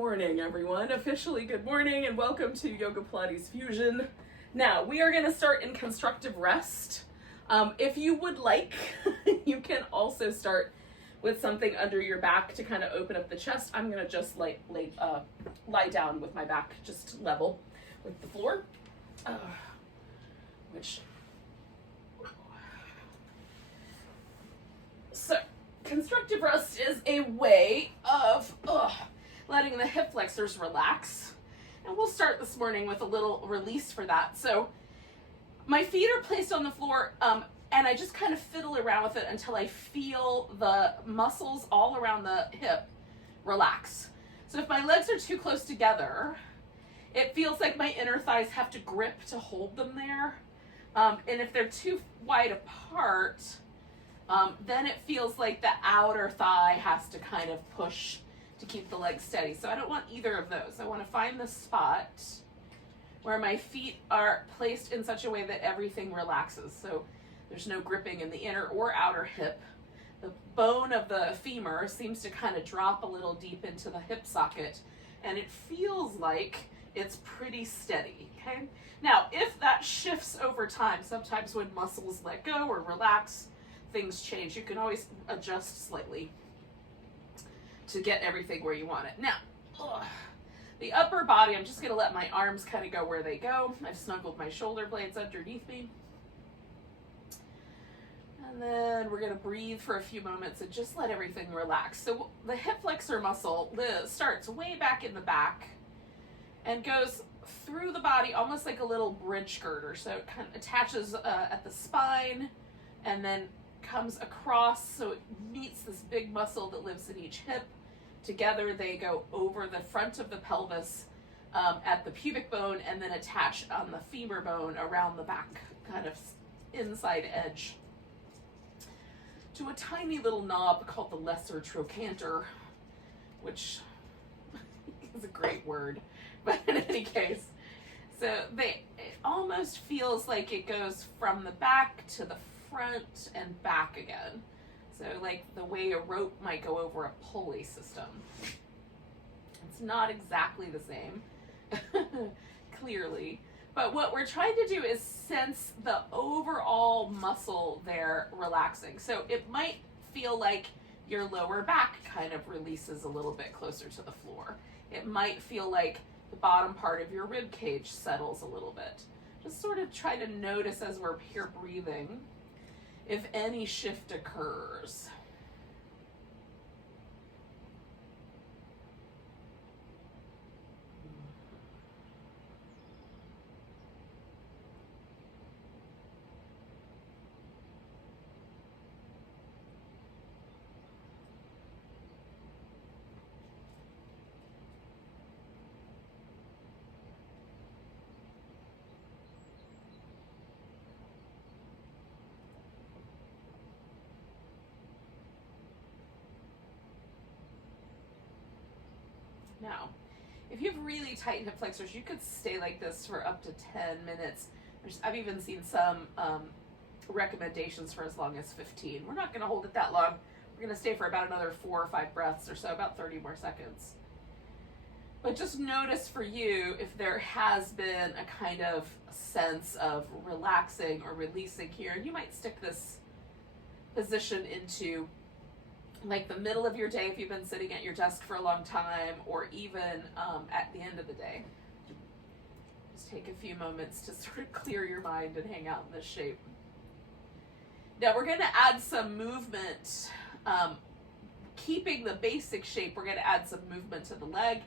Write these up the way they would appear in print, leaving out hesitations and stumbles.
morning, everyone. Officially good morning and welcome to Yoga Pilates Fusion. Now, we are going to start in constructive rest. If you would like, you can also start with something under your back to kind of open up the chest. I'm going to just lie down with my back just level with the floor, So, constructive rest is a way of letting the hip flexors relax. And we'll start this morning with a little release for that. So my feet are placed on the floor, and I just kind of fiddle around with it until I feel the muscles all around the hip relax. So if my legs are too close together, it feels like my inner thighs have to grip to hold them there. And if they're too wide apart, then it feels like the outer thigh has to kind of push to keep the legs steady. So I don't want either of those. I want to find the spot where my feet are placed in such a way that everything relaxes. So there's no gripping in the inner or outer hip. The bone of the femur seems to kind of drop a little deep into the hip socket, and it feels like it's pretty steady, okay? Now, if that shifts over time, sometimes when muscles let go or relax, things change. You can always adjust slightly to get everything where you want it. Now, the upper body, I'm just going to let my arms kind of go where they go. I've snuggled my shoulder blades underneath me. And then we're going to breathe for a few moments and just let everything relax. So the hip flexor muscle starts way back in the back and goes through the body almost like a little bridge girder. So it kind of attaches at the spine and then comes across, so it meets this big muscle that lives in each hip. Together they go over the front of the pelvis at the pubic bone and then attach on the femur bone around the back, kind of inside edge, to a tiny little knob called the lesser trochanter, which is a great word, but in any case, so it almost feels like it goes from the back to the front and back again. So like the way a rope might go over a pulley system. It's not exactly the same, clearly. But what we're trying to do is sense the overall muscle there relaxing. So it might feel like your lower back kind of releases a little bit closer to the floor. It might feel like the bottom part of your rib cage settles a little bit. Just sort of try to notice as we're here breathing if any shift occurs. Now, if you have really tight hip flexors, you could stay like this for up to 10 minutes. I've even seen some recommendations for as long as 15. We're not going to hold it that long. We're going to stay for about another 4 or 5 breaths or so, about 30 more seconds. But just notice for you if there has been a kind of sense of relaxing or releasing here. And you might stick this position into like the middle of your day if you've been sitting at your desk for a long time, or even at the end of the day. Just take a few moments to sort of clear your mind and hang out in this shape. Now we're going to add some movement. Keeping the basic shape, we're going to add some movement to the leg,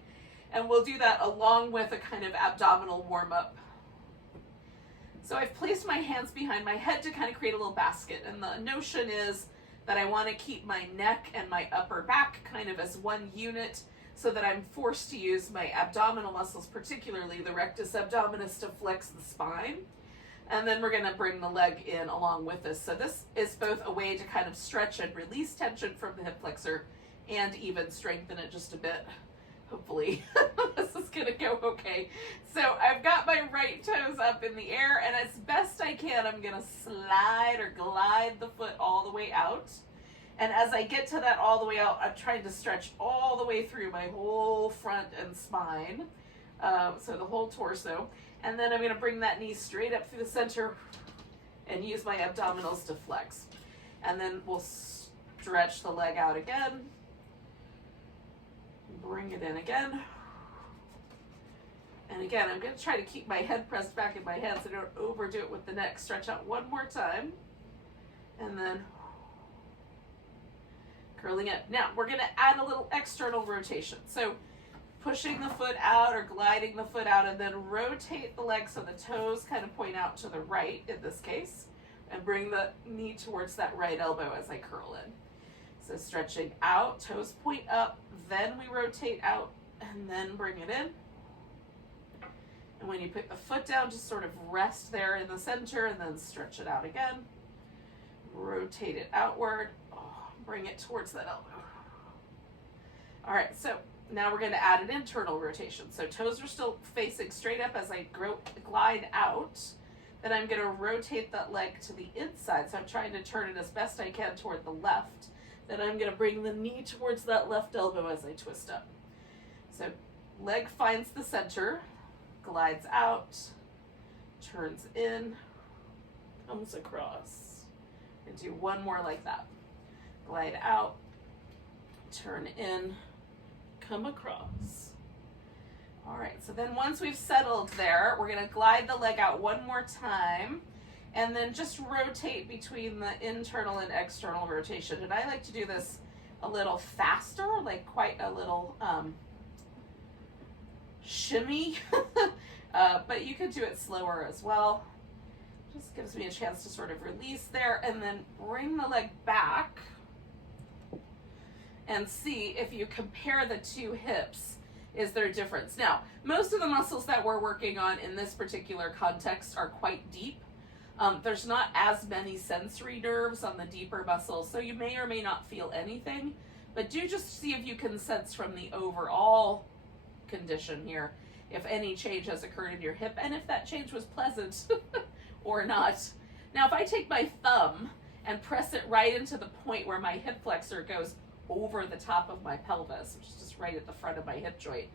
and we'll do that along with a kind of abdominal warm-up. So I've placed my hands behind my head to kind of create a little basket, and the notion is that I want to keep my neck and my upper back kind of as one unit, so that I'm forced to use my abdominal muscles, particularly the rectus abdominis, to flex the spine. And then we're going to bring the leg in along with this. So this is both a way to kind of stretch and release tension from the hip flexor and even strengthen it just a bit. Hopefully this is going to go okay. So I've got my right toes up in the air, and as best I can, I'm going to slide or glide the foot all the way out. And as I get to that all the way out, I'm trying to stretch all the way through my whole front and spine, so the whole torso. And then I'm going to bring that knee straight up through the center and use my abdominals to flex. And then we'll stretch the leg out again. Bring it in again. And again, I'm going to try to keep my head pressed back in my hands so I don't overdo it with the neck. Stretch out one more time. And then curling it. Now, we're going to add a little external rotation. So pushing the foot out or gliding the foot out, and then rotate the leg so the toes kind of point out to the right in this case, and bring the knee towards that right elbow as I curl in. So stretching out, toes point up, then we rotate out, and then bring it in. And when you put the foot down, just sort of rest there in the center, and then stretch it out again. Rotate it outward, bring it towards that elbow. All right, so now we're going to add an internal rotation. So toes are still facing straight up as I glide out. Then I'm going to rotate that leg to the inside. So I'm trying to turn it as best I can toward the left. Then I'm going to bring the knee towards that left elbow as I twist up. So leg finds the center, glides out, turns in, comes across. And do one more like that. Glide out, turn in, come across. All right, so then once we've settled there, we're going to glide the leg out one more time, and then just rotate between the internal and external rotation. And I like to do this a little faster, like quite a little shimmy, but you could do it slower as well. Just gives me a chance to sort of release there, and then bring the leg back and see if you compare the two hips, is there a difference? Now, most of the muscles that we're working on in this particular context are quite deep. There's not as many sensory nerves on the deeper muscles, so you may or may not feel anything, but do just see if you can sense from the overall condition here if any change has occurred in your hip, and if that change was pleasant or not. Now, if I take my thumb and press it right into the point where my hip flexor goes over the top of my pelvis, which is just right at the front of my hip joint,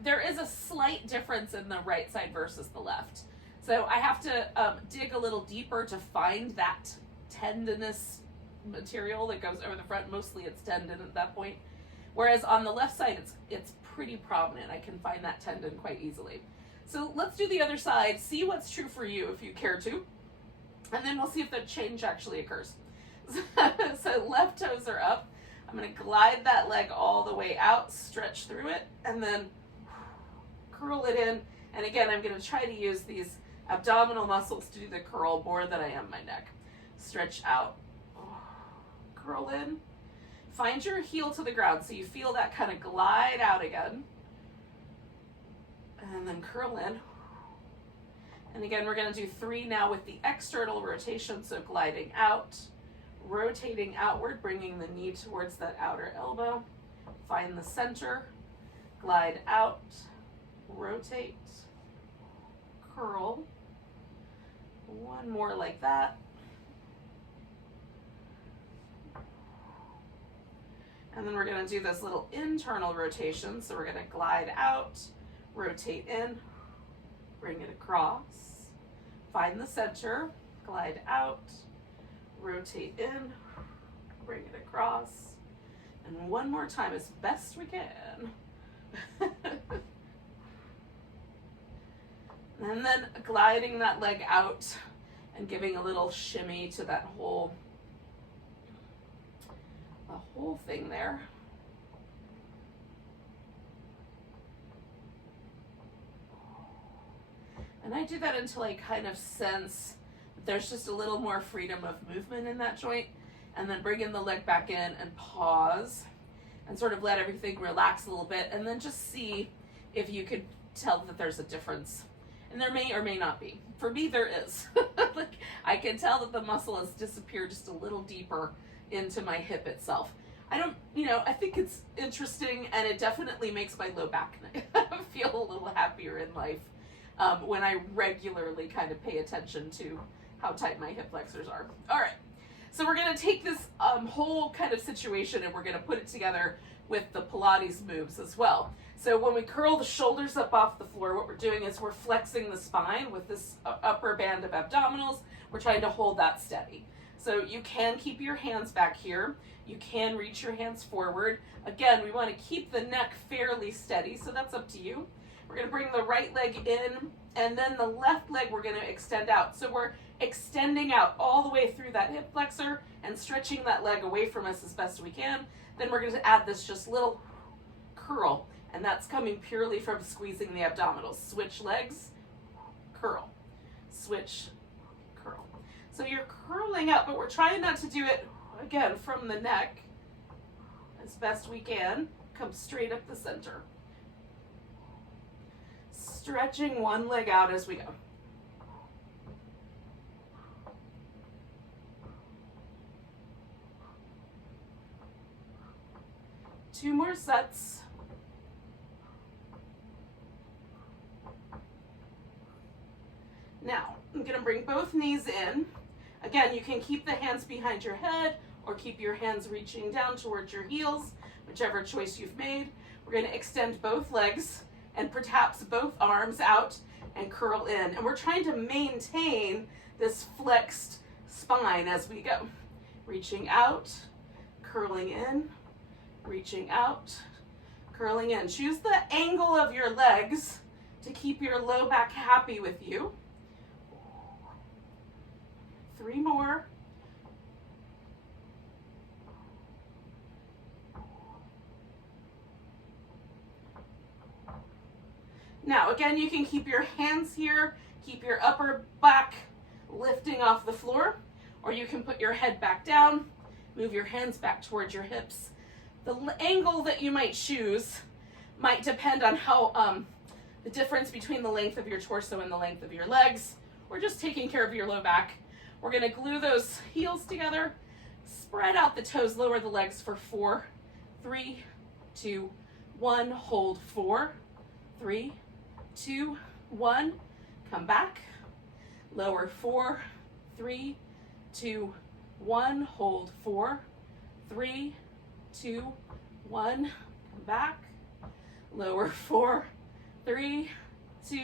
there is a slight difference in the right side versus the left. So I have to dig a little deeper to find that tendinous material that goes over the front. Mostly it's tendon at that point. Whereas on the left side, it's pretty prominent. I can find that tendon quite easily. So let's do the other side, see what's true for you if you care to, and then we'll see if the change actually occurs. So left toes are up. I'm going to glide that leg all the way out, stretch through it, and then curl it in. And again, I'm going to try to use these abdominal muscles to do the curl more than I am my neck. Stretch out, curl in. Find your heel to the ground so you feel that kind of glide out again. And then curl in. And again, we're going to do 3 now with the external rotation, so gliding out, rotating outward, bringing the knee towards that outer elbow. Find the center, glide out, rotate, curl. One more like that. And then we're going to do this little internal rotation. So we're going to glide out, rotate in, bring it across, find the center, glide out, rotate in, bring it across, and one more time as best we can. And then gliding that leg out and giving a little shimmy to that whole thing there. And I do that until I kind of sense that there's just a little more freedom of movement in that joint, and then bring in the leg back in and pause and sort of let everything relax a little bit, and then just see if you could tell that there's a difference. And there may or may not be. For me, there is. Like, I can tell that the muscle has disappeared just a little deeper into my hip itself. I think it's interesting, and it definitely makes my low back feel a little happier in life when I regularly kind of pay attention to how tight my hip flexors are. All right, So we're going to take this whole kind of situation and we're going to put it together with the Pilates moves as well. So when we curl the shoulders up off the floor, what we're doing is we're flexing the spine with this upper band of abdominals. We're trying to hold that steady. So you can keep your hands back here. You can reach your hands forward. Again, we want to keep the neck fairly steady, so that's up to you. We're going to bring the right leg in, and then the left leg we're going to extend out. So we're extending out all the way through that hip flexor and stretching that leg away from us as best we can. Then we're going to add this just little curl, and that's coming purely from squeezing the abdominals. Switch legs, curl, switch, curl. So you're curling up, but we're trying not to do it, again, from the neck as best we can. Come straight up the center. Stretching one leg out as we go. Two more sets. Now, I'm going to bring both knees in. Again, you can keep the hands behind your head or keep your hands reaching down towards your heels, whichever choice you've made. We're going to extend both legs and perhaps both arms out and curl in. And we're trying to maintain this flexed spine as we go. Reaching out, curling in, reaching out, curling in. Choose the angle of your legs to keep your low back happy with you. 3 more. Now, again, you can keep your hands here, keep your upper back lifting off the floor, or you can put your head back down, move your hands back towards your hips. The angle that you might choose might depend on how the difference between the length of your torso and the length of your legs. We're just taking care of your low back. We're going to glue those heels together, spread out the toes, lower the legs for 4, 3, 2, 1, hold 4, 3, 2, 1, come back, lower 4, 3, 2, 1, hold 4, 3, 2, 1, come back, lower 4, 3, 2,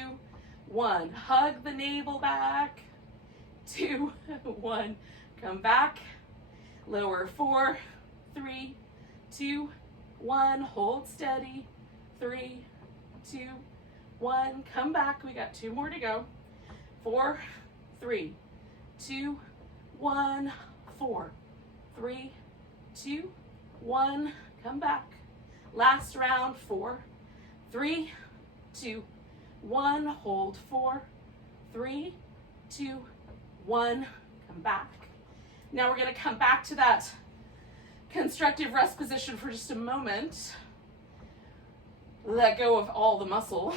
1, hug the navel back, 2, 1, come back, lower 4, 3, 2, 1, hold steady, 3, 2, 1, come back, we got 2 more to go, 4, 3, 2, 1, 4, 3, 2, 1, come back, last round, 4, 3, 2, 1, hold 4, 3, 2, 1, come back. Now we're going to come back to that constructive rest position for just a moment. Let go of all the muscle,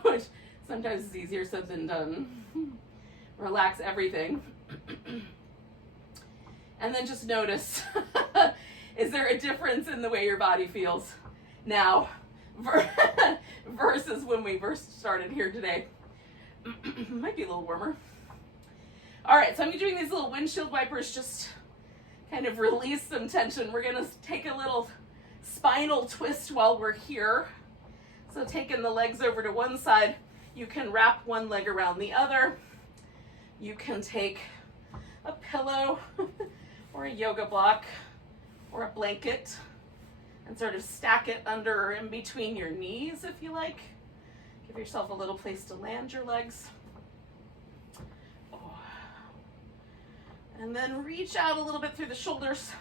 which sometimes is easier said than done. Relax everything. And then just notice, is there a difference in the way your body feels now versus when we first started here today? Might be a little warmer. All right, so I'm doing these little windshield wipers, just kind of release some tension. We're gonna take a little spinal twist while we're here. So taking the legs over to one side, you can wrap one leg around the other. You can take a pillow or a yoga block or a blanket and sort of stack it under or in between your knees if you like. Give yourself a little place to land your legs. And then reach out a little bit through the shoulders.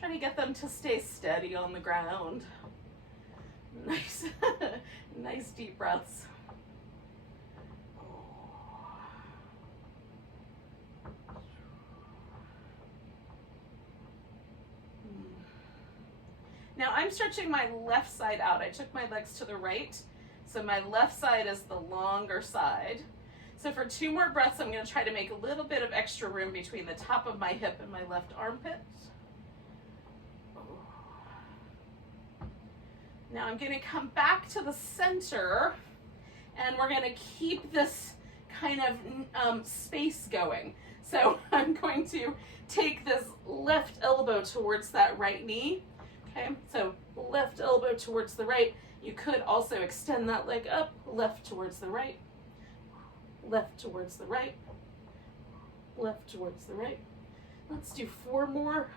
Try to get them to stay steady on the ground. Nice, nice deep breaths. Now I'm stretching my left side out. I took my legs to the right, so my left side is the longer side. So for 2 more breaths, I'm going to try to make a little bit of extra room between the top of my hip and my left armpit. Now I'm going to come back to the center, and we're going to keep this kind of space going. So I'm going to take this left elbow towards that right knee. Okay, so left elbow towards the right. You could also extend that leg up, left towards the right, left towards the right, left towards the right. Let's do 4 more.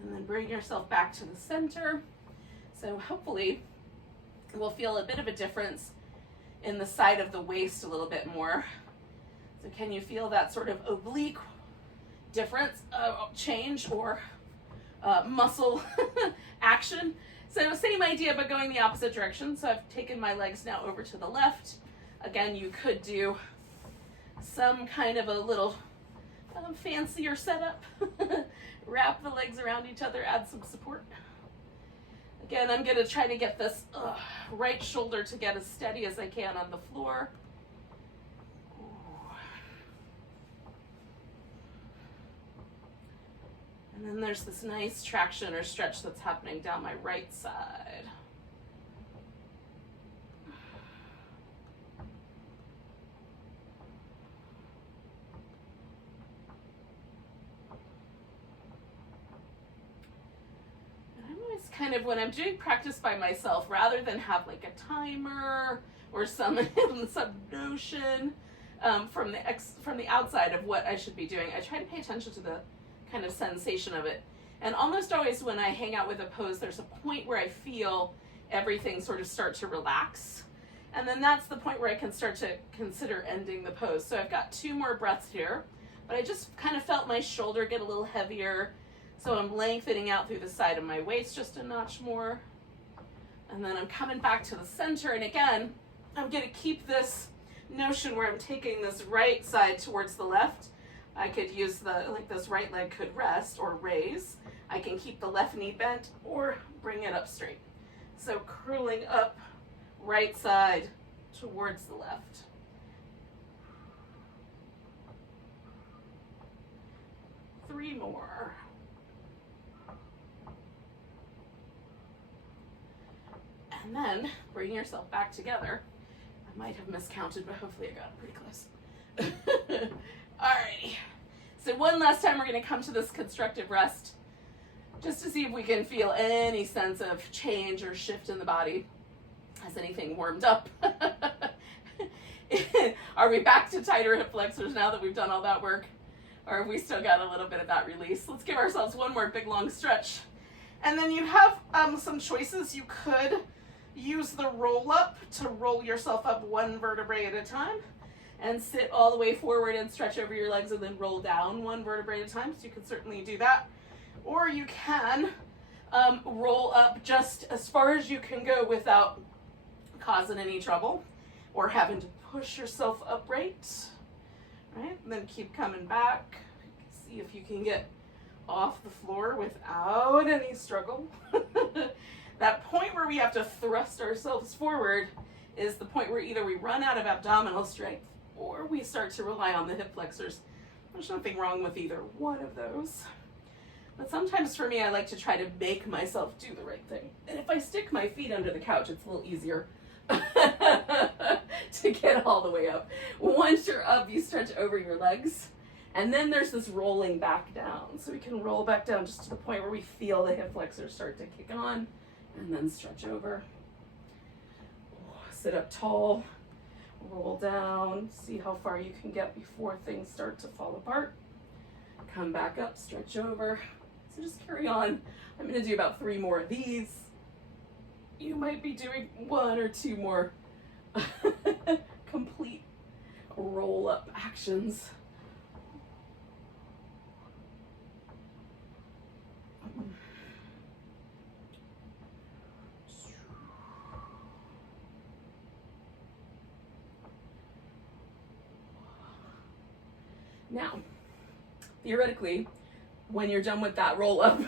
And then bring yourself back to the center. So hopefully we'll feel a bit of a difference in the side of the waist a little bit more. So can you feel that sort of oblique difference, change, or muscle action? So same idea, but going the opposite direction. So I've taken my legs now over to the left. Again, you could do some kind of a little fancier setup. Wrap the legs around each other, add some support. Again, I'm going to try to get this right shoulder to get as steady as I can on the floor. And then there's this nice traction or stretch that's happening down my right side. Kind of when I'm doing practice by myself, rather than have like a timer or some notion from the outside of what I should be doing, I try to pay attention to the kind of sensation of it. And almost always when I hang out with a pose, there's a point where I feel everything sort of start to relax. And then that's the point where I can start to consider ending the pose. So I've got 2 more breaths here, but I just kind of felt my shoulder get a little heavier. So I'm lengthening out through the side of my waist just a notch more. And then I'm coming back to the center. And again, I'm going to keep this notion where I'm taking this right side towards the left. I could use this right leg could rest or raise. I can keep the left knee bent or bring it up straight. So curling up, right side towards the left. Three more. And then bring yourself back together. I might have miscounted, but hopefully I got it pretty close. Alrighty. So one last time we're going to come to this constructive rest just to see if we can feel any sense of change or shift in the body. Has anything warmed up? Are we back to tighter hip flexors now that we've done all that work? Or have we still got a little bit of that release? Let's give ourselves one more big long stretch. And then you have some choices. You could use the roll up to roll yourself up 1 vertebrae at a time and sit all the way forward and stretch over your legs and then roll down 1 vertebrae at a time. So you can certainly do that. Or you can roll up just as far as you can go without causing any trouble or having to push yourself upright. Right? And then keep coming back. See if you can get off the floor without any struggle. That point where we have to thrust ourselves forward is the point where either we run out of abdominal strength or we start to rely on the hip flexors. There's nothing wrong with either one of those. But sometimes for me, I like to try to make myself do the right thing. And if I stick my feet under the couch, it's a little easier to get all the way up. Once you're up, you stretch over your legs. And then there's this rolling back down. So we can roll back down just to the point where we feel the hip flexors start to kick on. And then stretch over. Sit up tall. Roll down. See how far you can get before things start to fall apart. Come back up, stretch over. So just carry on. I'm going to do about 3 more of these. You might be doing 1 or 2 more complete roll up actions. Now, theoretically, when you're done with that roll up,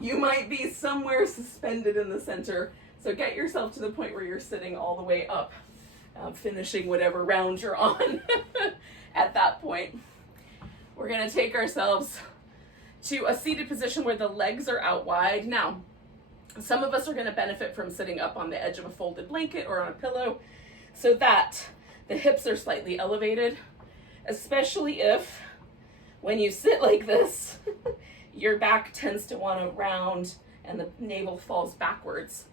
you might be somewhere suspended in the center. So get yourself to the point where you're sitting all the way up, finishing whatever round you're on at that point. We're going to take ourselves to a seated position where the legs are out wide. Now, Some of us are going to benefit from sitting up on the edge of a folded blanket or on a pillow so that the hips are slightly elevated, especially if when you sit like this, your back tends to want to round and the navel falls backwards.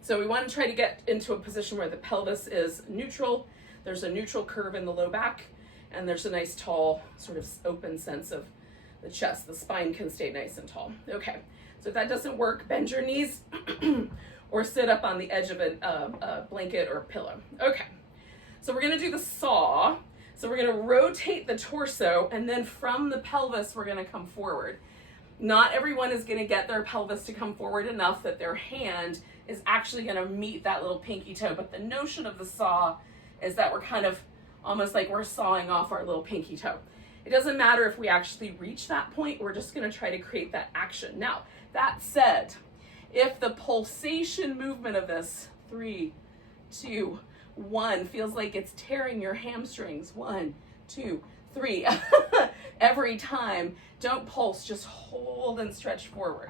So we want to try to get into a position where the pelvis is neutral. There's a neutral curve in the low back, and there's a nice tall sort of open sense of the chest. The spine can stay nice and tall. Okay, so if that doesn't work, bend your knees or sit up on the edge of a blanket or a pillow. Okay, so we're gonna do the saw. So we're gonna rotate the torso, and then from the pelvis, we're gonna come forward. Not everyone is gonna get their pelvis to come forward enough that their hand is actually gonna meet that little pinky toe, but the notion of the saw is that we're kind of almost like we're sawing off our little pinky toe. It doesn't matter if we actually reach that point, we're just gonna try to create that action. Now, that said, if the pulsation movement of this, 3, 2, 1, feels like it's tearing your hamstrings, 1, 2, 3, every time, don't pulse, just hold and stretch forward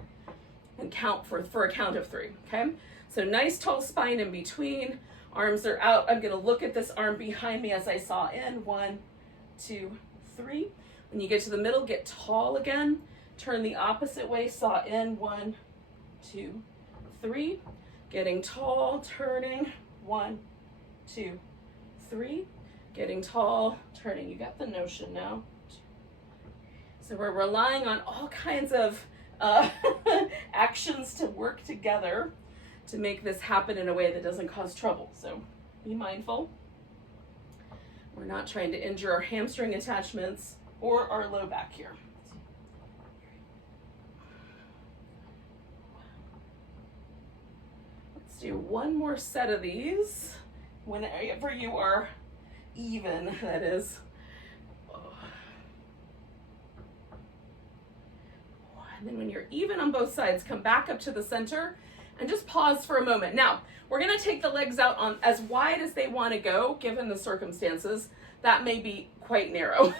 and count for a count of 3, okay? So nice tall spine in between, arms are out. I'm gonna look at this arm behind me as I saw in, 1, 2, 3. When you get to the middle, get tall again, turn the opposite way, saw in, 1, 2, 3. Getting tall, turning, 1, 2, 3. Getting tall, turning. You got the notion now. So we're relying on all kinds of actions to work together to make this happen in a way that doesn't cause trouble. So be mindful. We're not trying to injure our hamstring attachments or our low back here. Let's do one more set of these. Whenever you are even, that is. And then when you're even on both sides, come back up to the center and just pause for a moment. Now, we're gonna take the legs out on as wide as they wanna go, given the circumstances. That may be quite narrow.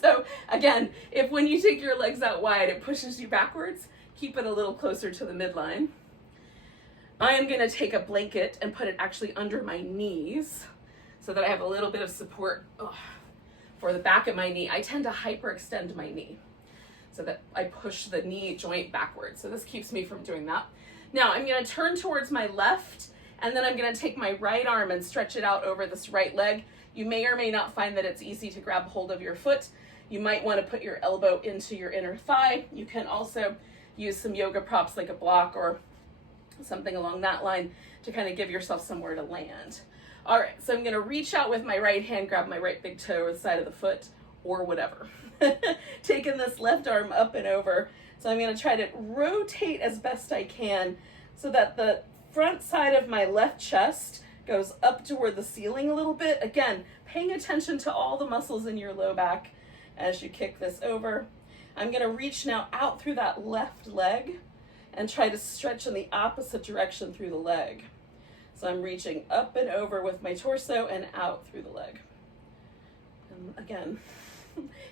So again, if when you take your legs out wide, it pushes you backwards, keep it a little closer to the midline. I am gonna take a blanket and put it actually under my knees so that I have a little bit of support for the back of my knee. I tend to hyperextend my knee so that I push the knee joint backwards. So this keeps me from doing that. Now I'm gonna turn towards my left, and then I'm gonna take my right arm and stretch it out over this right leg. You may or may not find that it's easy to grab hold of your foot. You might wanna put your elbow into your inner thigh. You can also use some yoga props like a block or something along that line to kind of give yourself somewhere to land. All right, so I'm gonna reach out with my right hand, grab my right big toe or the side of the foot or whatever. Taking this left arm up and over. So I'm gonna try to rotate as best I can so that the front side of my left chest goes up toward the ceiling a little bit. Again, paying attention to all the muscles in your low back as you kick this over. I'm gonna reach now out through that left leg and try to stretch in the opposite direction through the leg. So I'm reaching up and over with my torso and out through the leg. And again,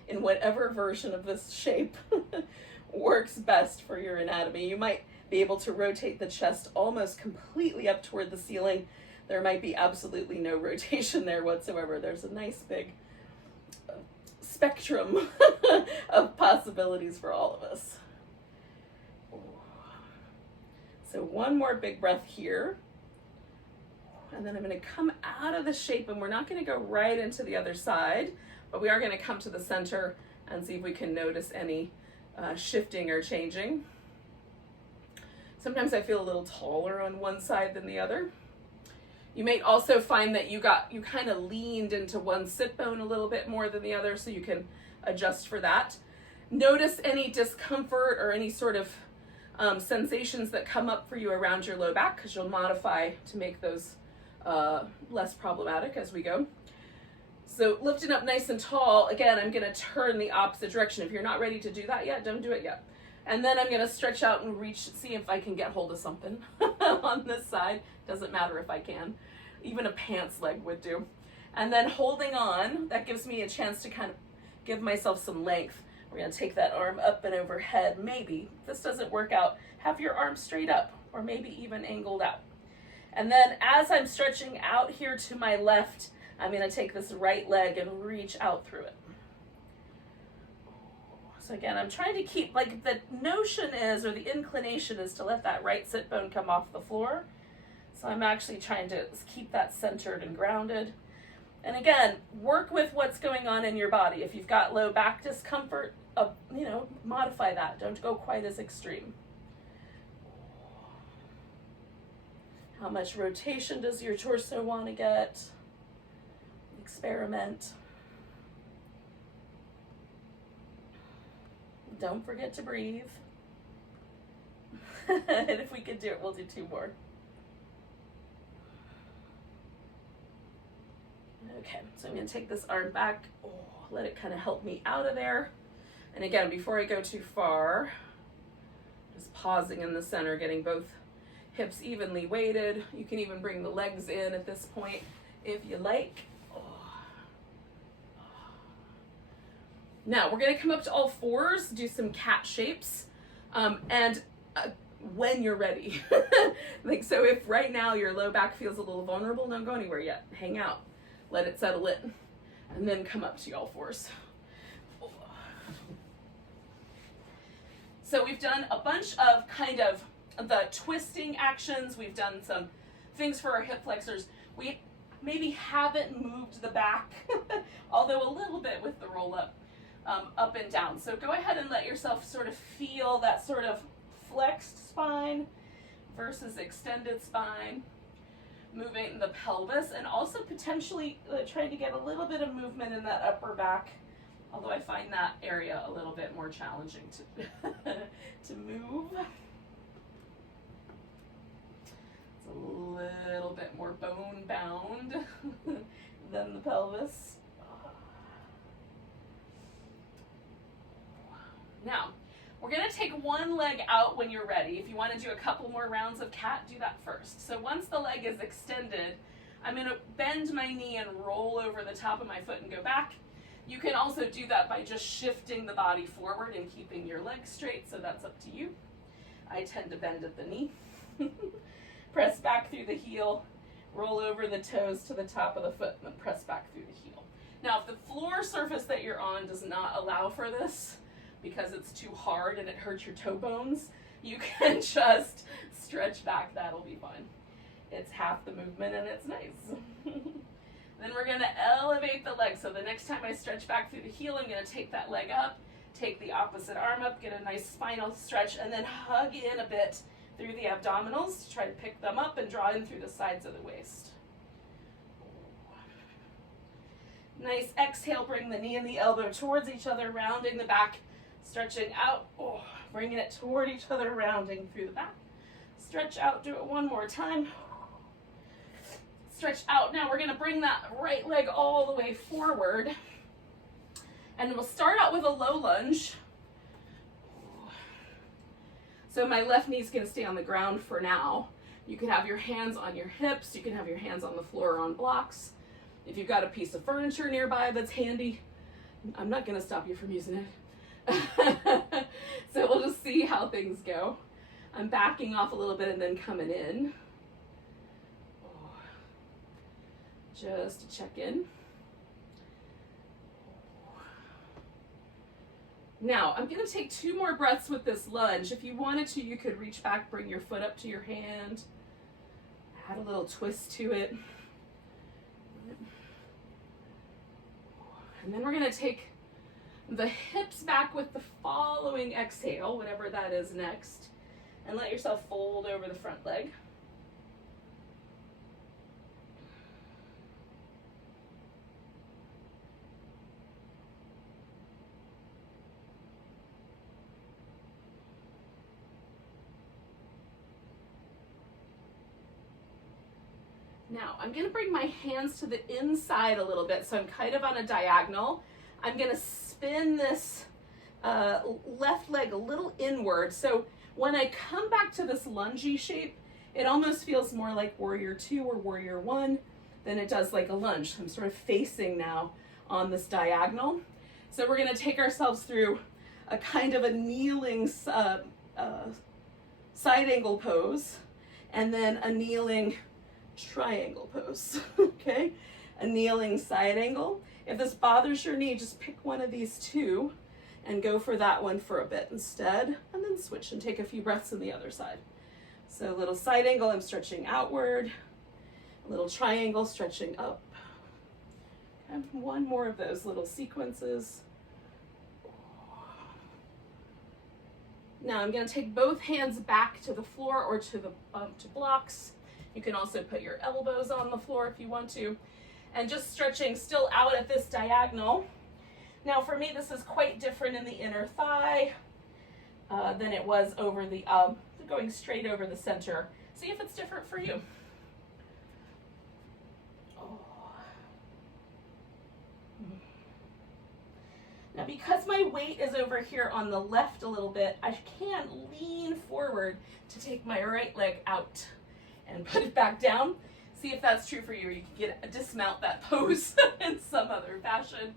in whatever version of this shape works best for your anatomy. You might be able to rotate the chest almost completely up toward the ceiling. There might be absolutely no rotation there whatsoever. There's a nice big spectrum of possibilities for all of us. So one more big breath here. And then I'm going to come out of the shape, and we're not going to go right into the other side, but we are going to come to the center and see if we can notice any shifting or changing. Sometimes I feel a little taller on one side than the other. You may also find that you kind of leaned into one sit bone a little bit more than the other, so you can adjust for that. Notice any discomfort or any sort of sensations that come up for you around your low back, because you'll modify to make those less problematic as we go. So lifting up nice and tall, again, I'm gonna turn the opposite direction. If you're not ready to do that yet, don't do it yet. And then I'm gonna stretch out and reach, see if I can get hold of something on this side. Doesn't matter if I can. Even a pants leg would do. And then holding on, that gives me a chance to kind of give myself some length. We're gonna take that arm up and overhead. Maybe, if this doesn't work out, have your arm straight up or maybe even angled out. And then as I'm stretching out here to my left, I'm going to take this right leg and reach out through it. So again, I'm trying to keep, like, the notion is, or the inclination is to let that right sit bone come off the floor. So I'm actually trying to keep that centered and grounded. And again, work with what's going on in your body. If you've got low back discomfort, modify that. Don't go quite as extreme. How much rotation does your torso want to get? Experiment. Don't forget to breathe. And if we could do it, we'll do 2 more. Okay, so I'm going to take this arm back, let it kind of help me out of there. And again, before I go too far, just pausing in the center, getting both hips evenly weighted. You can even bring the legs in at this point if you like. Now we're going to come up to all fours, do some cat shapes, and when you're ready. Like, so if right now your low back feels a little vulnerable, don't go anywhere yet. Hang out, let it settle in, and then come up to all fours. So we've done a bunch of kind of the twisting actions. We've done some things for our hip flexors. We maybe haven't moved the back, although a little bit with the roll up. Up and down. So go ahead and let yourself sort of feel that sort of flexed spine versus extended spine, moving the pelvis, and also potentially trying to get a little bit of movement in that upper back, although I find that area a little bit more challenging to move. It's a little bit more bone bound than the pelvis. Now, we're going to take one leg out when you're ready. If you want to do a couple more rounds of cat, do that first. So once the leg is extended, I'm going to bend my knee and roll over the top of my foot and go back. You can also do that by just shifting the body forward and keeping your legs straight, so that's up to you. I tend to bend at the knee. Press back through the heel, roll over the toes to the top of the foot, and then press back through the heel. Now, if the floor surface that you're on does not allow for this, because it's too hard and it hurts your toe bones, you can just stretch back. That'll be fine. It's half the movement and it's nice. Then we're going to elevate the leg. So the next time I stretch back through the heel, I'm going to take that leg up, take the opposite arm up, get a nice spinal stretch, and then hug in a bit through the abdominals to try to pick them up and draw in through the sides of the waist. Nice exhale, bring the knee and the elbow towards each other, rounding the back. Stretching out, bringing it toward each other, rounding through the back. Stretch out, do it one more time. Stretch out. Now we're going to bring that right leg all the way forward. And we'll start out with a low lunge. So my left knee is going to stay on the ground for now. You can have your hands on your hips. You can have your hands on the floor or on blocks. If you've got a piece of furniture nearby that's handy, I'm not going to stop you from using it. So we'll just see how things go. I'm backing off a little bit and then coming in. Just to check in. Now, I'm going to take 2 more breaths with this lunge. If you wanted to, you could reach back, bring your foot up to your hand, add a little twist to it. And then we're going to take the hips back with the following exhale, whatever that is next, and let yourself fold over the front leg. Now, I'm going to bring my hands to the inside a little bit, so I'm kind of on a diagonal. I'm going to spin this left leg a little inward. So when I come back to this lungy shape, it almost feels more like warrior 2 or warrior 1 than it does like a lunge. I'm sort of facing now on this diagonal. So we're going to take ourselves through a kind of a kneeling side angle pose. and then a kneeling triangle pose, okay? A kneeling side angle. If this bothers your knee, just pick one of these two and go for that one for a bit instead, and then switch and take a few breaths on the other side. So a little side angle, I'm stretching outward. A little triangle, stretching up. And one more of those little sequences. Now I'm going to take both hands back to the floor or to the to blocks. You can also put your elbows on the floor if you want to. And just stretching still out at this diagonal. Now for me, this is quite different in the inner thigh than it was over the, going straight over the center. See if it's different for you. Now because my weight is over here on the left a little bit, I can lean forward to take my right leg out and put it back down. See if that's true for you, or you can dismount that pose in some other fashion.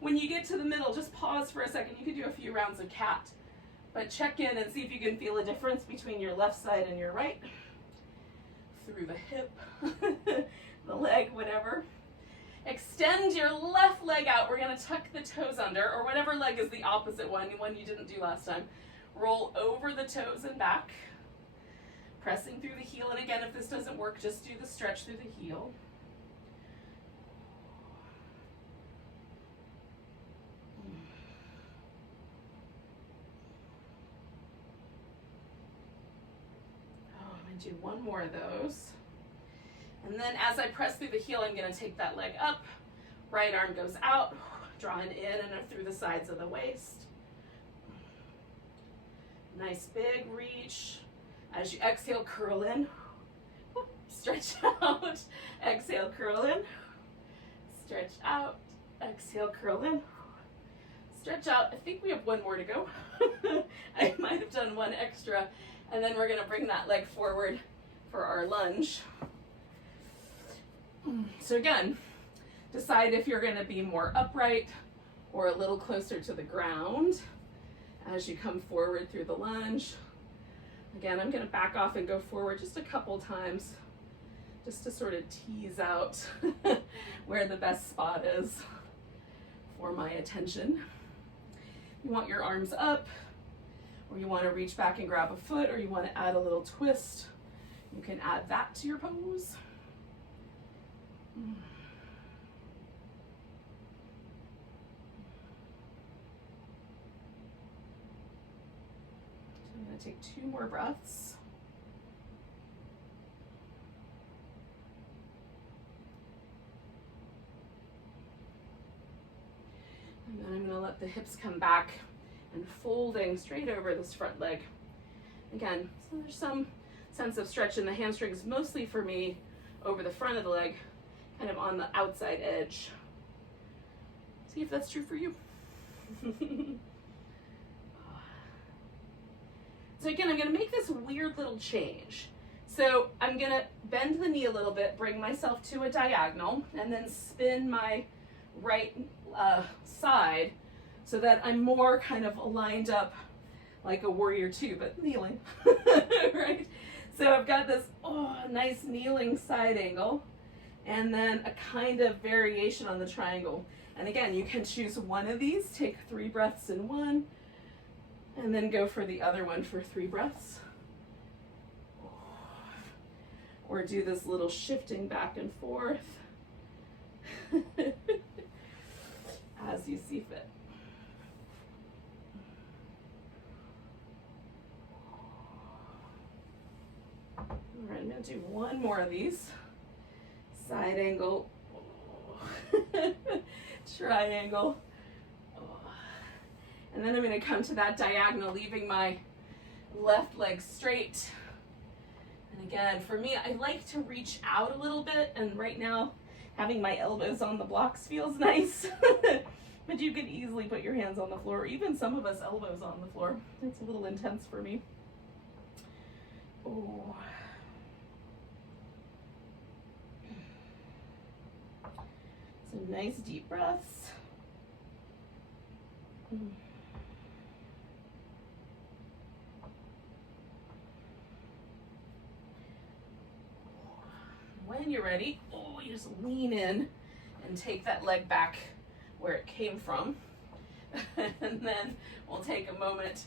When you get to the middle, just pause for a second. You can do a few rounds of cat, but check in and see if you can feel a difference between your left side and your right. Through the hip, the leg, whatever. Extend your left leg out. We're going to tuck the toes under, or whatever leg is the opposite one you didn't do last time. Roll over the toes and back, pressing through the heel. And again, if this doesn't work, just do the stretch through the heel. I'm going to do one more of those. And then as I press through the heel, I'm going to take that leg up. Right arm goes out, drawing in and through the sides of the waist. Nice big reach. As you exhale, curl in. Stretch out. Exhale, curl in. Stretch out. Exhale, curl in. Stretch out. I think we have one more to go. I might have done one extra. And then we're going to bring that leg forward for our lunge. So again, decide if you're going to be more upright or a little closer to the ground as you come forward through the lunge. Again, I'm going to back off and go forward just a couple times just to sort of tease out where the best spot is for my attention. You want your arms up, or you want to reach back and grab a foot, or you want to add a little twist. You can add that to your pose. I'm going to take 2 more breaths. And then I'm going to let the hips come back and folding straight over this front leg. Again, so there's some sense of stretch in the hamstrings, mostly for me over the front of the leg, kind of on the outside edge. See if that's true for you. So again, I'm going to make this weird little change. So I'm going to bend the knee a little bit, bring myself to a diagonal, and then spin my right side so that I'm more kind of lined up like a warrior two, but kneeling, right? So I've got this nice kneeling side angle, and then a kind of variation on the triangle. And again, you can choose one of these, take 3 breaths in one, and then go for the other one for 3 breaths. Or do this little shifting back and forth as you see fit. All right, I'm going to do one more of these. Side angle, triangle, and then I'm going to come to that diagonal, leaving my left leg straight. And again, for me, I like to reach out a little bit, and right now, having my elbows on the blocks feels nice. But you can easily put your hands on the floor, even some of us elbows on the floor. It's a little intense for me. Oh. Some nice deep breaths. when you're ready, oh, you just lean in and take that leg back where it came from. And then we'll take a moment.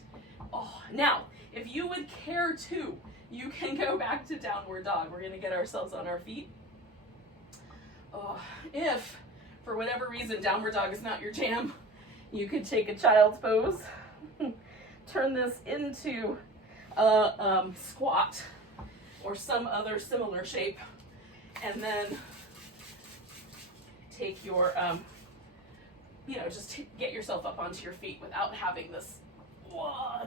Oh, now, if you would care to, you can go back to downward dog. We're gonna get ourselves on our feet. Oh, if, for whatever reason, downward dog is not your jam, you could take a child's pose. Turn this into a squat or some other similar shape, and then take your, just get yourself up onto your feet without having this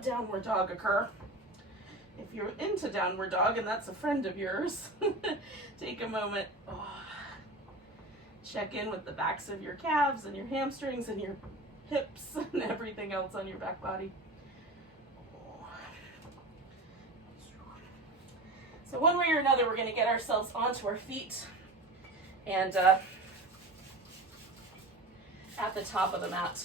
downward dog occur. If you're into downward dog and that's a friend of yours, take a moment, check in with the backs of your calves and your hamstrings and your hips and everything else on your back body. So one way or another, we're going to get ourselves onto our feet and at the top of the mat.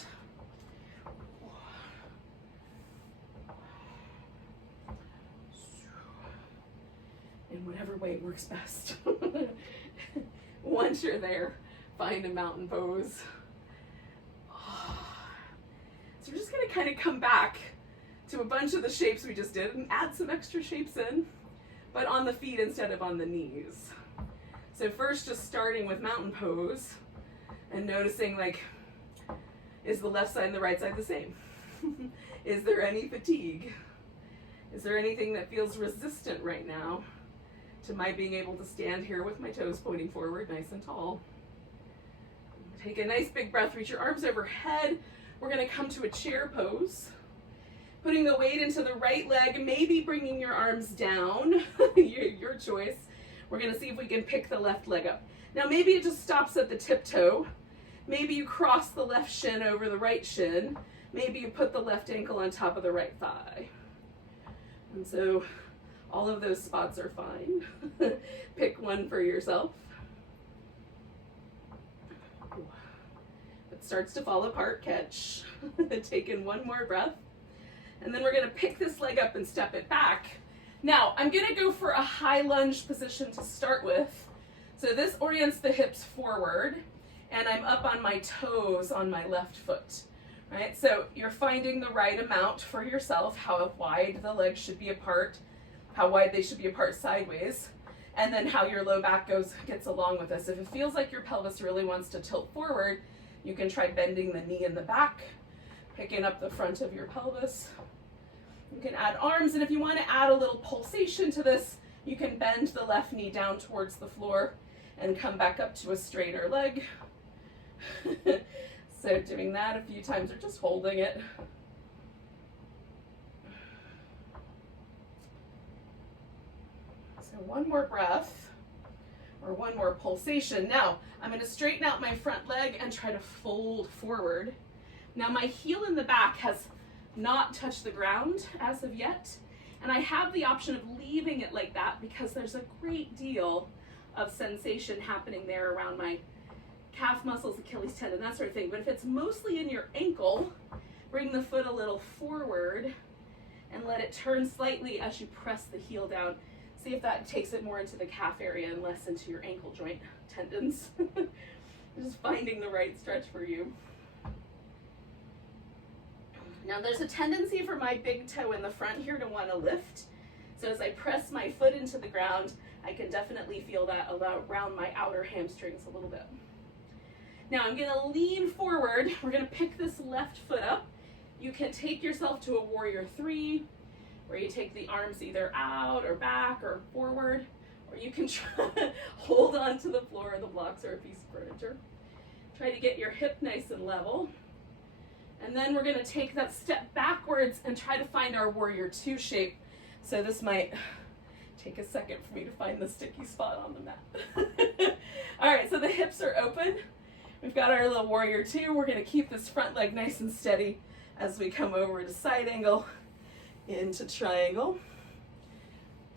In whatever way works best. Once you're there, find a mountain pose. So we're just going to kind of come back to a bunch of the shapes we just did and add some extra shapes in, but on the feet instead of on the knees. So first, just starting with mountain pose and noticing, like, is the left side and the right side the same? Is there any fatigue? Is there anything that feels resistant right now to my being able to stand here with my toes pointing forward nice and tall? Take a nice big breath, reach your arms overhead. We're gonna come to a chair pose. Putting the weight into the right leg, maybe bringing your arms down, your choice. We're gonna see if we can pick the left leg up. Now maybe it just stops at the tiptoe. Maybe you cross the left shin over the right shin. Maybe you put the left ankle on top of the right thigh. And so all of those spots are fine. Pick one for yourself. If it starts to fall apart, catch. Take in one more breath. And then we're gonna pick this leg up and step it back. Now, I'm gonna go for a high lunge position to start with. So this orients the hips forward, and I'm up on my toes on my left foot, right? So you're finding the right amount for yourself, how wide the legs should be apart, how wide they should be apart sideways, and then how your low back gets along with this. If it feels like your pelvis really wants to tilt forward, you can try bending the knee in the back, picking up the front of your pelvis. You can add arms, and if you want to add a little pulsation to this, you can bend the left knee down towards the floor and come back up to a straighter leg. So doing that a few times or just holding it. So one more breath or one more pulsation. Now I'm going to straighten out my front leg and try to fold forward. Now my heel in the back has not touched the ground as of yet, and I have the option of leaving it like that because there's a great deal of sensation happening there around my calf muscles, Achilles tendon, that sort of thing. But if it's mostly in your ankle, bring the foot a little forward and let it turn slightly as you press the heel down. See if that takes it more into the calf area and less into your ankle joint tendons. Just finding the right stretch for you. Now there's a tendency for my big toe in the front here to want to lift. So as I press my foot into the ground, I can definitely feel that around my outer hamstrings a little bit. Now I'm gonna lean forward. We're gonna pick this left foot up. You can take yourself to a warrior 3, where you take the arms either out or back or forward, or you can try hold on to the floor, the blocks, or a piece of furniture. Try to get your hip nice and level. And then we're gonna take that step backwards and try to find our warrior 2 shape. So this might take a second for me to find the sticky spot on the mat. All right, so the hips are open. We've got our little warrior 2. We're gonna keep this front leg nice and steady as we come over to side angle, into triangle,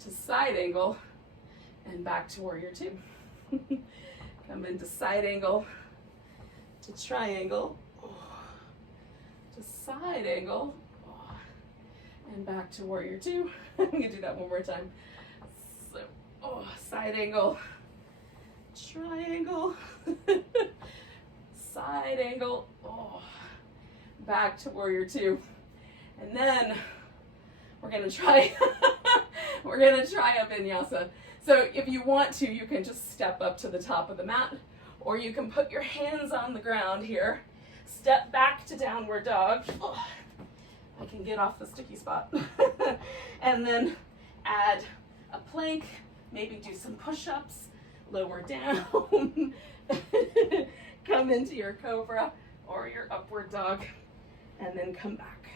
to side angle, and back to warrior 2. Come into side angle, to triangle, to side angle, and back to warrior 2. I'm gonna do that one more time. So, side angle, triangle, side angle, oh, back to warrior two. And then we're gonna try, we're gonna try a vinyasa. So if you want to, you can just step up to the top of the mat, or you can put your hands on the ground here, step back to downward dog. Oh, I can get off the sticky spot. And then add a plank, maybe do some push-ups, lower down, come into your cobra or your upward dog, and then come back.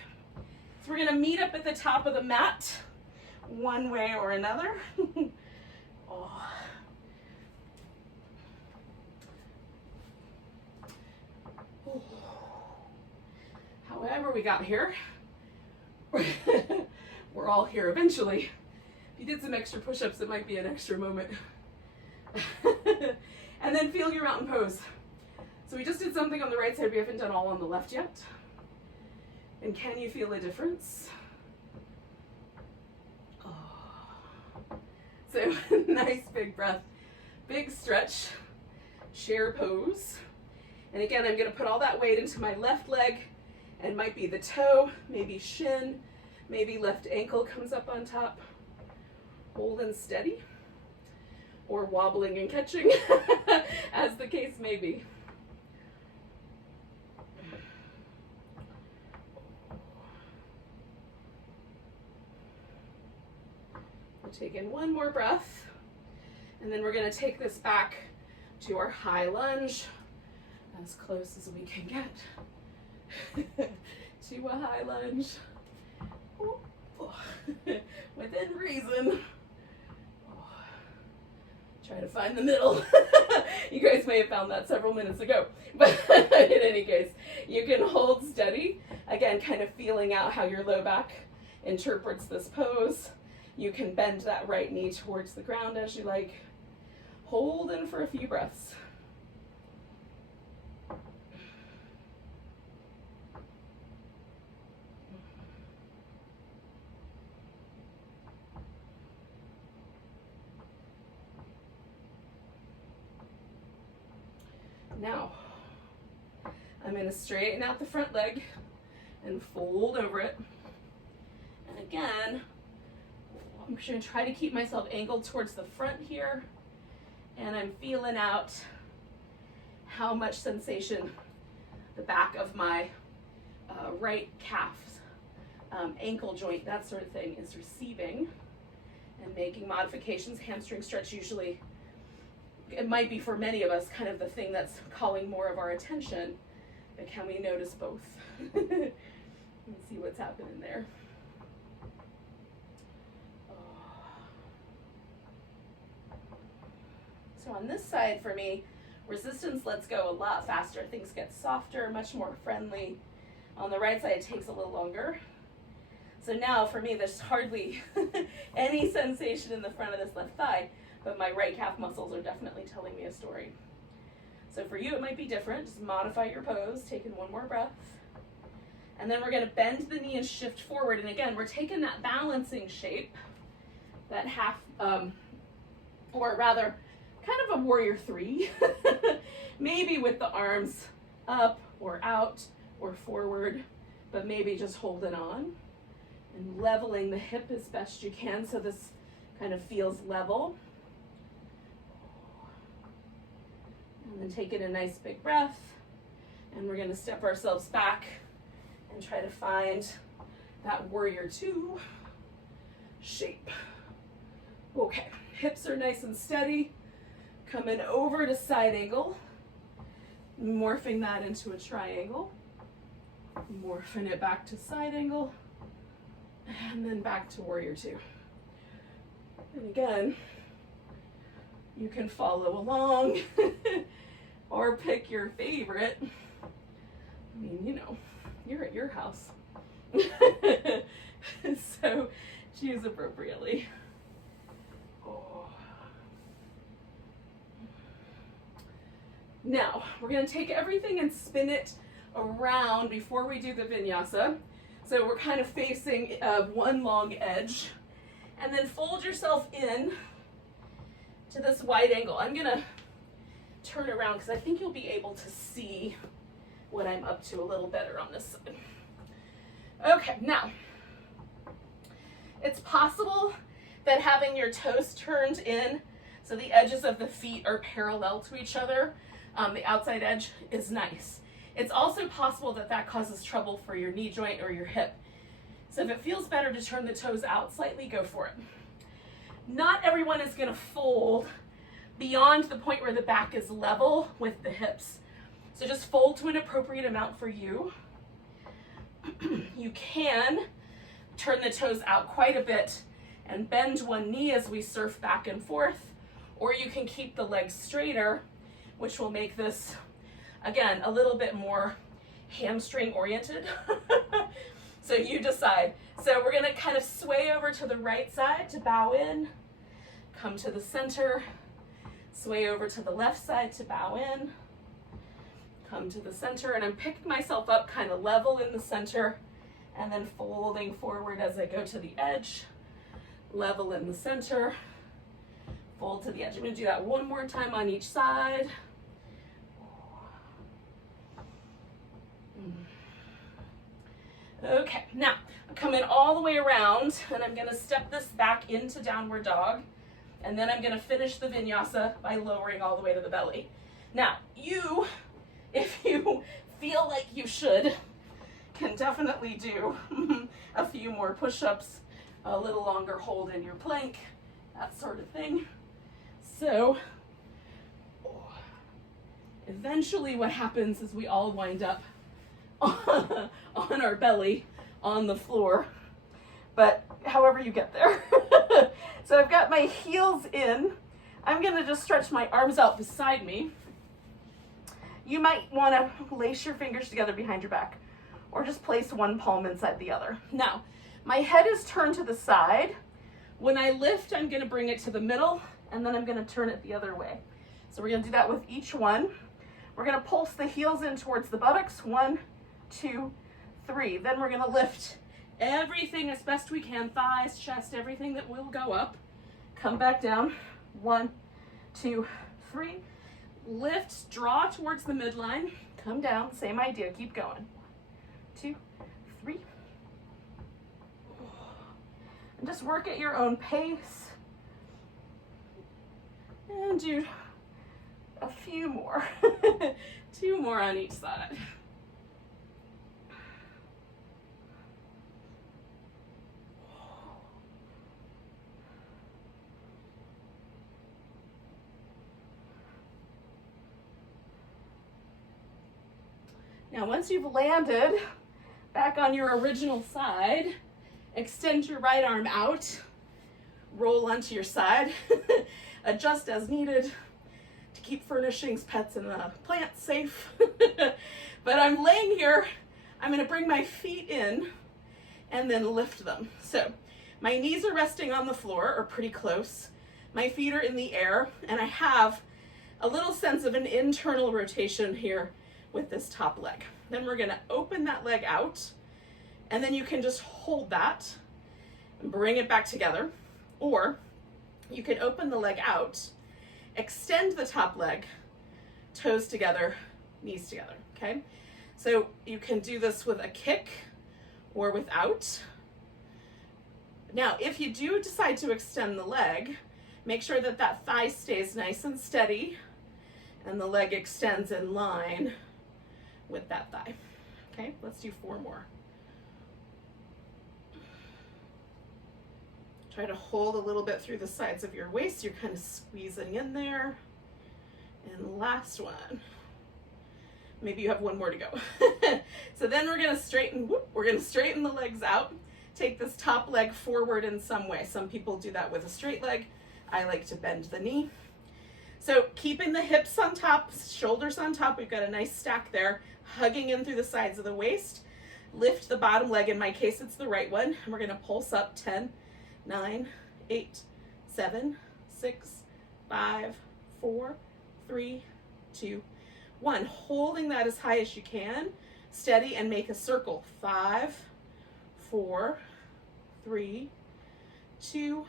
So we're gonna meet up at the top of the mat, one way or another. Oh. Oh. However we got here, we're all here eventually. If you did some extra push-ups, it might be an extra moment. And then feel your mountain pose. So we just did something on the right side we haven't done all on the left yet. And can you feel a difference? Oh. So nice big breath, big stretch, chair pose. And again, I'm gonna put all that weight into my left leg, and might be the toe, maybe shin, maybe left ankle comes up on top. Holding steady, or wobbling and catching, as the case may be. We'll take in one more breath, and then we're going to take this back to our high lunge, as close as we can get to a high lunge, within reason. Try to find the middle. You guys may have found that several minutes ago, but in any case, you can hold steady. Again, kind of feeling out how your low back interprets this pose. You can bend that right knee towards the ground as you like. Hold in for a few breaths. Now, I'm going to straighten out the front leg and fold over it. And again, I'm just going to try to keep myself angled towards the front here. And I'm feeling out how much sensation the back of my right calf, ankle joint, that sort of thing, is receiving. And making modifications. Hamstring stretch usually, it might be for many of us kind of the thing that's calling more of our attention, but can we notice both? And see what's happening there. So on this side for me, resistance lets go a lot faster. Things get softer, much more friendly. On the right side, it takes a little longer. So now for me, there's hardly any sensation in the front of this left thigh, but my right calf muscles are definitely telling me a story. So for you, it might be different. Just modify your pose, take in one more breath. And then we're gonna bend the knee and shift forward. And again, we're taking that balancing shape, that half, or rather, kind of a warrior three, maybe with the arms up or out or forward, but maybe just holding on and leveling the hip as best you can so this kind of feels level. And then take in a nice big breath, and we're gonna step ourselves back and try to find that warrior two shape. Okay, hips are nice and steady. Coming over to side angle, morphing that into a triangle, morphing it back to side angle, and then back to warrior two. And again, you can follow along or pick your favorite. I mean, you know, you're at your house. So choose appropriately. Now, we're going to take everything and spin it around before we do the vinyasa. So we're kind of facing one long edge. And then fold yourself in to this wide angle. I'm going to turn around because I think you'll be able to see what I'm up to a little better on this side. Okay, now, it's possible that having your toes turned in so the edges of the feet are parallel to each other, the outside edge is nice. It's also possible that that causes trouble for your knee joint or your hip. So if it feels better to turn the toes out slightly, go for it. Not everyone is going to fold beyond the point where the back is level with the hips. So just fold to an appropriate amount for you. You can turn the toes out quite a bit and bend one knee as we surf back and forth, or you can keep the legs straighter, which will make this, again, a little bit more hamstring oriented. So you decide. So we're gonna kind of sway over to the right side to bow in, come to the center, sway over to the left side to bow in, come to the center, and I'm picking myself up kind of level in the center and then folding forward as I go to the edge, level in the center, fold to the edge. I'm gonna do that one more time on each side. Okay, now I'm coming all the way around and I'm gonna step this back into downward dog, and then I'm gonna finish the vinyasa by lowering all the way to the belly. Now, you, if you feel like you should, can definitely do a few more push-ups, a little longer hold in your plank, that sort of thing. So, eventually what happens is we all wind up on our belly on the floor, but however you get there. So I've got my heels in. I'm gonna just stretch my arms out beside me. You might wanna lace your fingers together behind your back, or just place one palm inside the other. Now, my head is turned to the side. When I lift, I'm gonna bring it to the middle, and then I'm gonna turn it the other way. So we're gonna do that with each one. We're gonna pulse the heels in towards the buttocks. 1, 2, 3. Then we're gonna lift everything as best we can, thighs, chest, everything that will go up. Come back down. 1, 2, 3. Lift, draw towards the midline. Come down, same idea, keep going. 2, 3. And just work at your own pace. And do a few more. 2 more on each side. Now, once you've landed back on your original side, extend your right arm out, roll onto your side, adjust as needed to keep furnishings, pets, and plants safe. But I'm laying here, I'm gonna bring my feet in and then lift them. So my knees are resting on the floor, or pretty close. My feet are in the air, and I have a little sense of an internal rotation here with this top leg. Then we're gonna open that leg out, and then you can just hold that and bring it back together. Or you can open the leg out, extend the top leg, toes together, knees together, okay? So you can do this with a kick or without. Now, if you do decide to extend the leg, make sure that that thigh stays nice and steady and the leg extends in line with that thigh. Okay, let's do 4 more. Try to hold a little bit through the sides of your waist. You're kind of squeezing in there. And last one. Maybe you have 1 more to go. So then we're gonna straighten the legs out. Take this top leg forward in some way. Some people do that with a straight leg. I like to bend the knee. So keeping the hips on top, shoulders on top, we've got a nice stack there, hugging in through the sides of the waist. Lift the bottom leg, in my case it's the right one, and we're gonna pulse up. 10, 9, 8, 7, 6, 5, 4, 3, 2, 1. Holding that as high as you can, steady, and make a circle. 5, 4, 3, 2,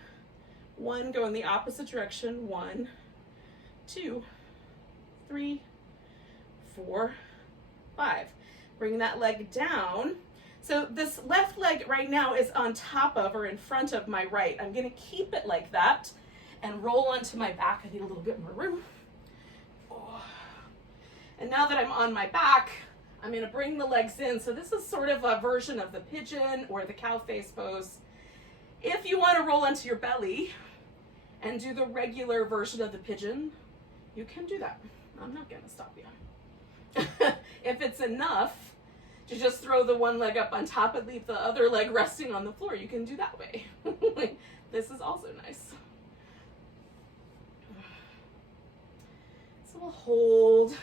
1. Go in the opposite direction. 1, 2, 3, 4, 5. Bring that leg down. So this left leg right now is on top of or in front of my right. I'm going to keep it like that and roll onto my back. I need a little bit more room. Oh. And now that I'm on my back, I'm going to bring the legs in. So this is sort of a version of the pigeon or the cow face pose. If you want to roll onto your belly and do the regular version of the pigeon, you can do that. I'm not going to stop you. If it's enough to just throw the one leg up on top and leave the other leg resting on the floor, you can do that way. This is also nice. So we'll hold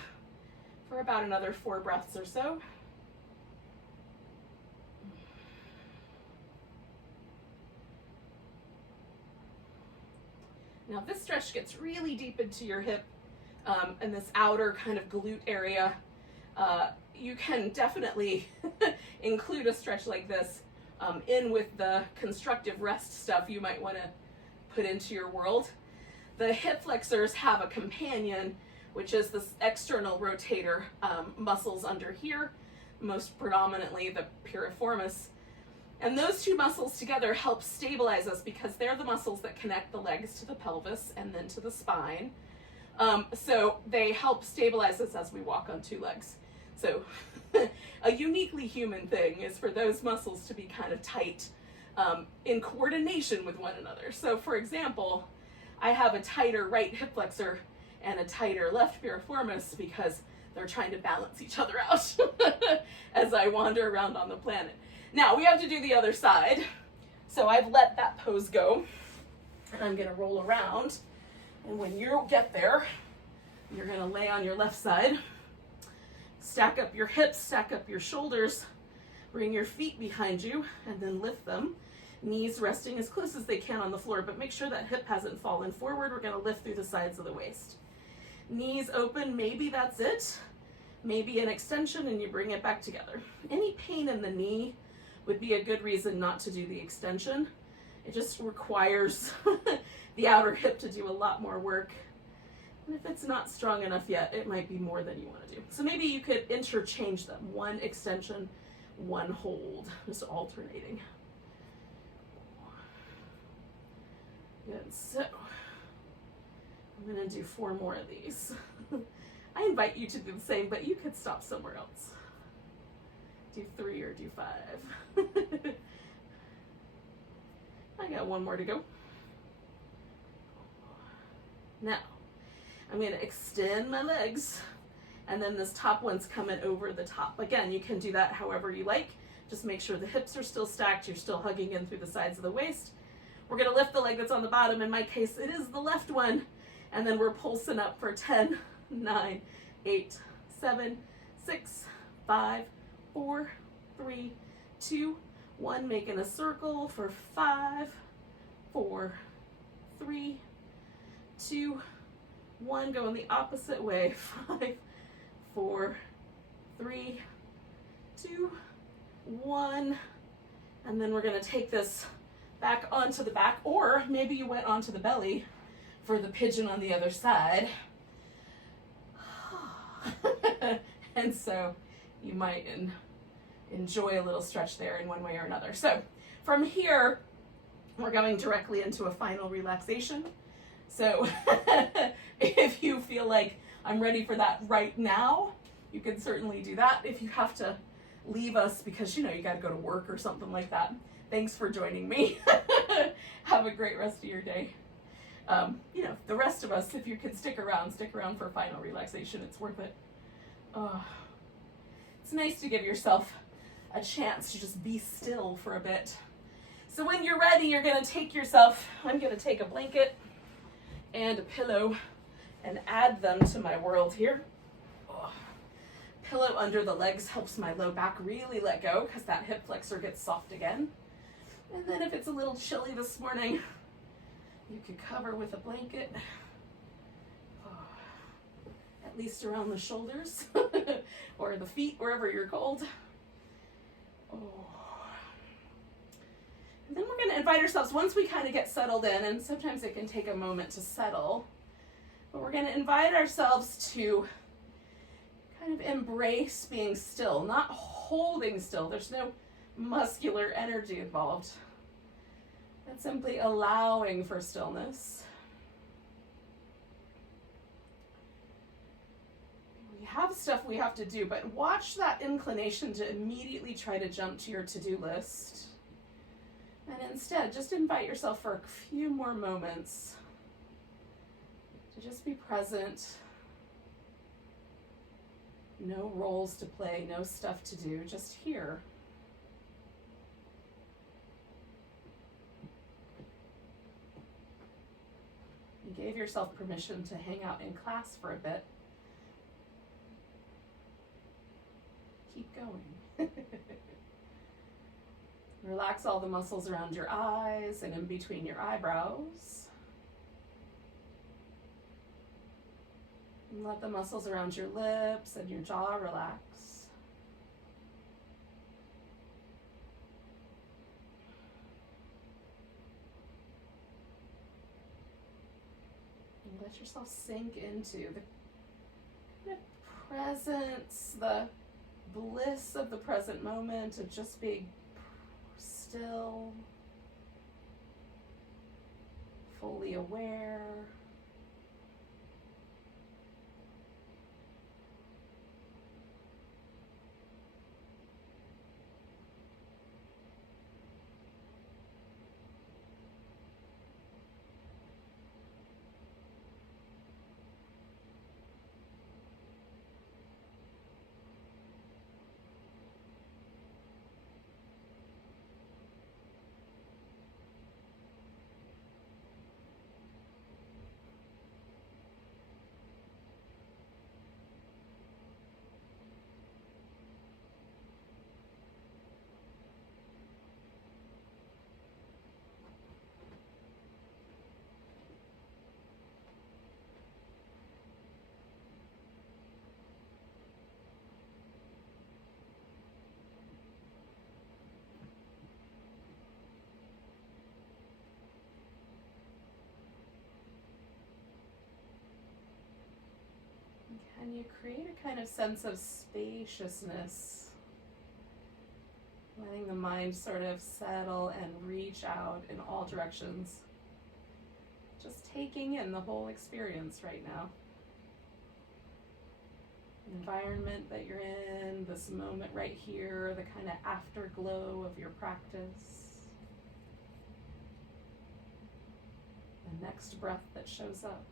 for about another 4 breaths or so. Now this stretch gets really deep into your hip and this outer kind of glute area. You can definitely include a stretch like this in with the constructive rest stuff you might want to put into your world. The hip flexors have a companion, which is this external rotator muscles under here, most predominantly the piriformis. And those two muscles together help stabilize us because they're the muscles that connect the legs to the pelvis and then to the spine. So they help stabilize us as we walk on 2 legs. So a uniquely human thing is for those muscles to be kind of tight in coordination with one another. So for example, I have a tighter right hip flexor and a tighter left piriformis because they're trying to balance each other out as I wander around on the planet. Now we have to do the other side. So I've let that pose go and I'm gonna roll around. And when you get there, you're gonna lay on your left side, stack up your hips, stack up your shoulders, bring your feet behind you and then lift them. Knees resting as close as they can on the floor, but make sure that hip hasn't fallen forward. We're gonna lift through the sides of the waist. Knees open, maybe that's it. Maybe an extension and you bring it back together. Any pain in the knee would be a good reason not to do the extension. It just requires the outer hip to do a lot more work. And if it's not strong enough yet, it might be more than you want to do. So maybe you could interchange them. 1 extension, 1 hold, just alternating. Good, so I'm gonna do 4 more of these. I invite you to do the same, but you could stop somewhere else. Do 3 or do 5. I got 1 more to go. Now, I'm gonna extend my legs, and then this top one's coming over the top. Again, you can do that however you like. Just make sure the hips are still stacked, you're still hugging in through the sides of the waist. We're gonna lift the leg that's on the bottom. In my case, it is the left one. And then we're pulsing up for 10, 9, 8, 7, 6, 5, 4, 3, 2, 1. Making a circle for 5, 4, 3, 2, 1. Going the opposite way. 5, 4, 3, 2, 1. And then we're gonna take this back onto the back, or maybe you went onto the belly for the pigeon on the other side. And so you might enjoy a little stretch there in one way or another. So from here, we're going directly into a final relaxation. So if you feel like I'm ready for that right now, you can certainly do that. If you have to leave us because you got to go to work or something like that, thanks for joining me. Have a great rest of your day. The rest of us, if you can stick around for final relaxation. It's worth it. It's nice to give yourself a chance to just be still for a bit. So when you're ready, you're gonna take yourself, I'm gonna take a blanket and a pillow and add them to my world here. Pillow under the legs helps my low back really let go because that hip flexor gets soft again. And then if it's a little chilly this morning, you could cover with a blanket, at least around the shoulders or the feet, wherever you're cold. And then we're going to invite ourselves, once we kind of get settled in, and sometimes it can take a moment to settle, but we're going to invite ourselves to kind of embrace being still, not holding still. There's no muscular energy involved. But simply allowing for stillness. We have stuff we have to do, but watch that inclination to immediately try to jump to your to-do list. And instead, just invite yourself for a few more moments to just be present. No roles to play, no stuff to do, just here. You gave yourself permission to hang out in class for a bit. Keep going. Relax all the muscles around your eyes and in between your eyebrows. And let the muscles around your lips and your jaw relax. And let yourself sink into the kind of presence, the bliss of the present moment of just being still, fully aware. Can you create a kind of sense of spaciousness? Letting the mind sort of settle and reach out in all directions. Just taking in the whole experience right now. The environment that you're in, this moment right here, the kind of afterglow of your practice. The next breath that shows up.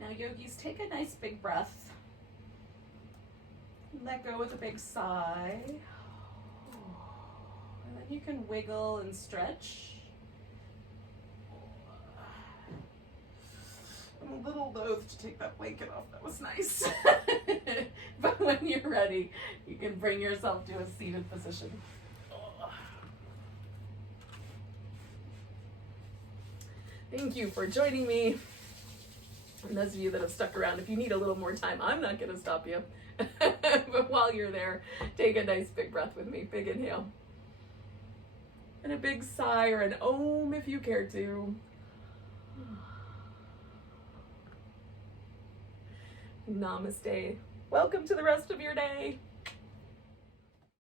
Now, yogis, take a nice big breath. Let go with a big sigh. And then you can wiggle and stretch. I'm a little loath to take that blanket off. That was nice. But when you're ready, you can bring yourself to a seated position. Thank you for joining me. And those of you that have stuck around, if you need a little more time, I'm not going to stop you. But while you're there, take a nice big breath with me. Big inhale. And a big sigh or an om if you care to. Namaste. Welcome to the rest of your day.